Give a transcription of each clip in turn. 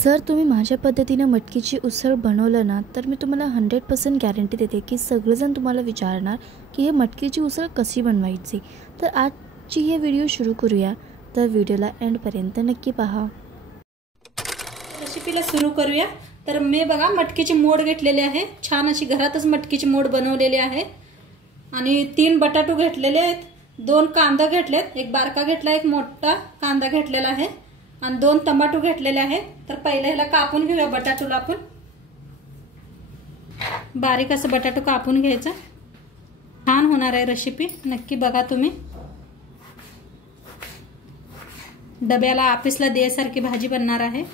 जर तुम्ही माझ्या पद्धतीने मटकीची उसळ बनवलं ना, तर मी तुम्हाला 100% गॅरंटी देते की सगळेजण तुम्हाला विचारणार की हे मटकीची उसळ कशी बनवायची। तर आजची हे व्हिडिओ सुरू करूया, तर व्हिडिओला एंडपर्यंत नक्की पहा। रेसिपीला सुरू करूया। तर मी बघा मटकीची मोड घेतलेली आहे, छान अशी घरातच मटकीची मोड बनवलेली आहे आणि 3 बटाटू घेतलेले आहेत, 2 कांदा घेतलेत, एक बारका घेतला, एक मोठा कांदा घेतलेला आहे आणि 2 टमाटो घेतलेले आहेत। तर पहिले ह्याला कापून घेऊया बटाटूला। आपण बारीक असं बटाटू कापून घ्यायचं, छान होणार आहे रेसिपी, नक्की बघा तुम्ही। डब्याला ऑफिसला द्यायसारखी भाजी बनणार आहे।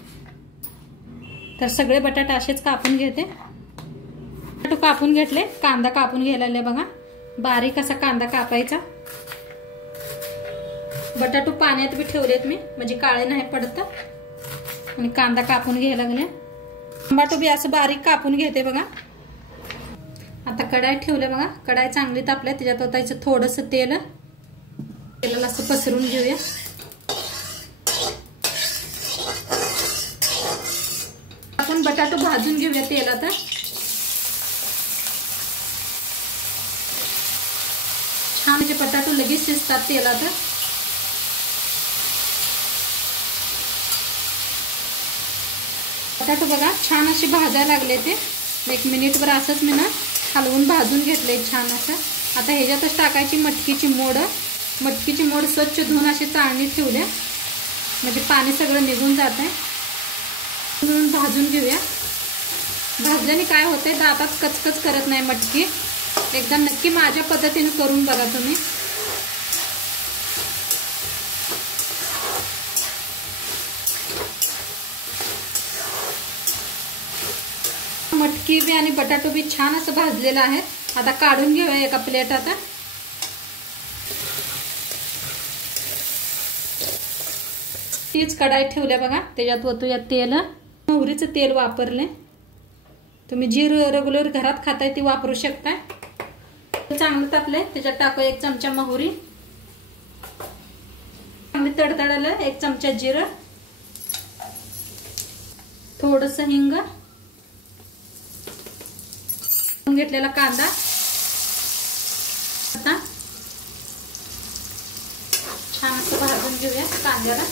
तर सगळे बटाटे असेच कापून घेते। बटाटू कापून घेतले, कांदा कापून घ्यायला बघा, बारीक असा कांदा कापायचा। बटाटू पाण्यात बी ठेवलेत मी, म्हणजे काळे नाही पडत। आणि कांदा कापून घ्यायला लागले, टमाटो बी असं बारीक कापून घेते बघा। आता कढाई ठेवले बघा, कढाई चांगली तापल्या, त्याच्यात ओतायचं थोडंसं तेल, तेलाला असं पसरून घेऊया। आपण बटाटो भाजून घेऊया तेलात। छान म्हणजे बटाटो लगेच शिजतात तेलात। बटाटो बघा छान असे भाजायला लागले, ते 1 मिनिटभर असंच मी ना हलवून भाजून घेतले छान असं। आता ह्याच्यातच टाकायची मटकीची मोड। मटकीची मोड स्वच्छ धुवून अशी चाळणीत ठेवल्या, म्हणजे पाणी सगळं निघून जात आहे। म्हणून भाजून घेऊया। भाजल्याने काय होते, दातात कचकच करत नाही मटकी। एकदा नक्की माझ्या पद्धतीने करून बघा तुम्ही। मटकी बी आणि बटाटो बी छान असं भाजलेलं आहे। आता काढून घेऊया एका प्लेटात। तीच कढाई ठेवल्या बघा, त्याच्यात ओतूया तेल। मोहरीचं तेल वापरले, तुम्ही जी रेग्युलर घरात खाताय ती वापरू शकताय। चांगलं तापले, त्याच्यात टाकूया 1 चमचा मोहरी, चांगली तडतडायला 1 चमचा जिरं, थोडस हिंग, घेतलेला कांदा। आता छान असं भाजून घेऊया कांद्याला।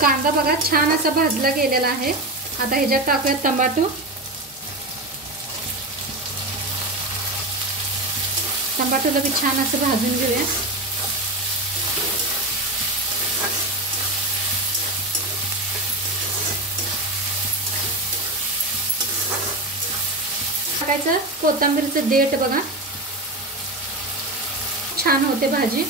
कांदा बघा छान असा भाजला गेलेला आहे। आता ह्याच्यात टाकूया टमाटो। टमाटोला बी छान असं भाजून घेऊया। टाकायचं कोथिंबीरचं देठ बघा, छान होते भाजी।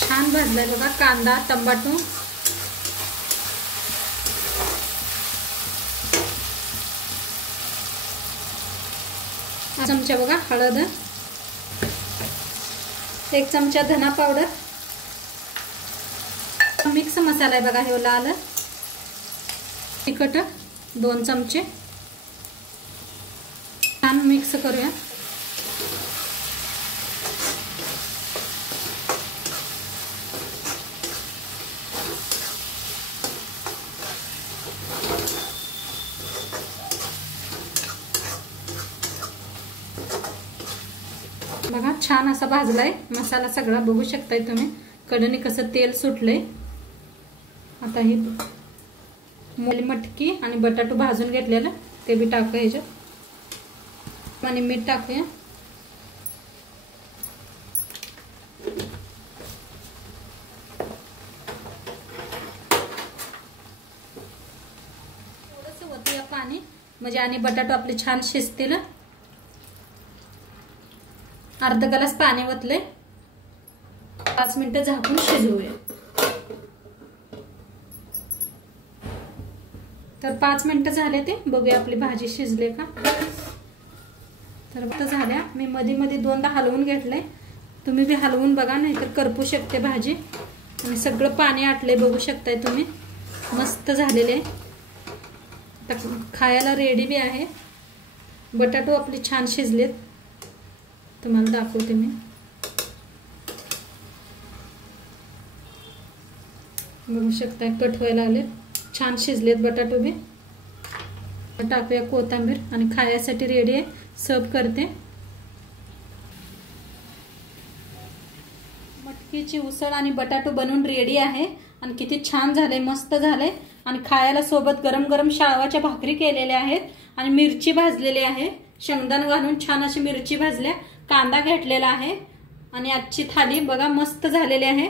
छान भाजलाय बघा कांदा टमाटो। चमचा बघा हळद, 1 चमचा धना पावडर, मिक्स मसाला आहे बघा हे लाल। तिखट 2 चमचे, छान मिक्स करूया। बघा छान असा भाजलाय मसाला सगळा, बघू शकताय तुम्ही कढईने कसं तेल सुटलंय। आता ही मटकी आणि बटाटो भाजून घेतलेला ते बी टाकूया ह्याच्यात आणि मीठ टाकूया। थोडंसं ओतूया पाणी, म्हणजे आणि बटाटो आपले छान शिजतील। अर्धा ग्लास पाणी ओतले, 5 मिनिटं झाकून शिजवूया। तर 5 मिनिटं झाले, ते बघूया आपली भाजी शिजले का। तर झाल्या, मी मध्ये मध्ये दोनदा हलवून घेतले, तुम्ही बी हलवून बघा, नाहीतर करपू शकते भाजी. आणि सगळं पाणी आटलंय बघू शकताय तुम्ही. मस्त झालेले आहे, खायला रेडी बी आहे. बटाटो आपले छान शिजलेत, तुम्हाला दाखवते मी. बघू शकताय कट व्हायला लागलेत, छान शिजलेत बटाटो बी. टाकूया कोथिंबीर आणि खायसाठी रेडी आहे. सर्व करते. मटकीची उसळ आणि बटाटो बनवून रेडी आहे. आणि किती छान झाले, मस्त झाले. आणि खायला सोबत गरम गरम शाळवाच्या भाकरी केलेल्या आहेत आणि मिरची भाजलेली आहे. शेंगदाणा घालून छान अशी मिरची भाजल्या, कांदा घेतलेला आहे. आणि आजची थाली बघा मस्त झालेली आहे.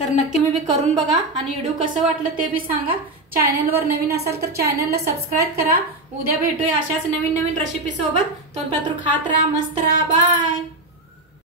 तर नक्की मी करून बघा आणि व्हिडिओ कसं वाटलं ते बी सांगा. चॅनलवर नवीन असाल तर चॅनलला सबस्क्राईब करा. उद्या भेटूया अशाच नवीन नवीन रेसिपी सोबत. तोपर्यंत खात राहा, मस्त राहा. बाय.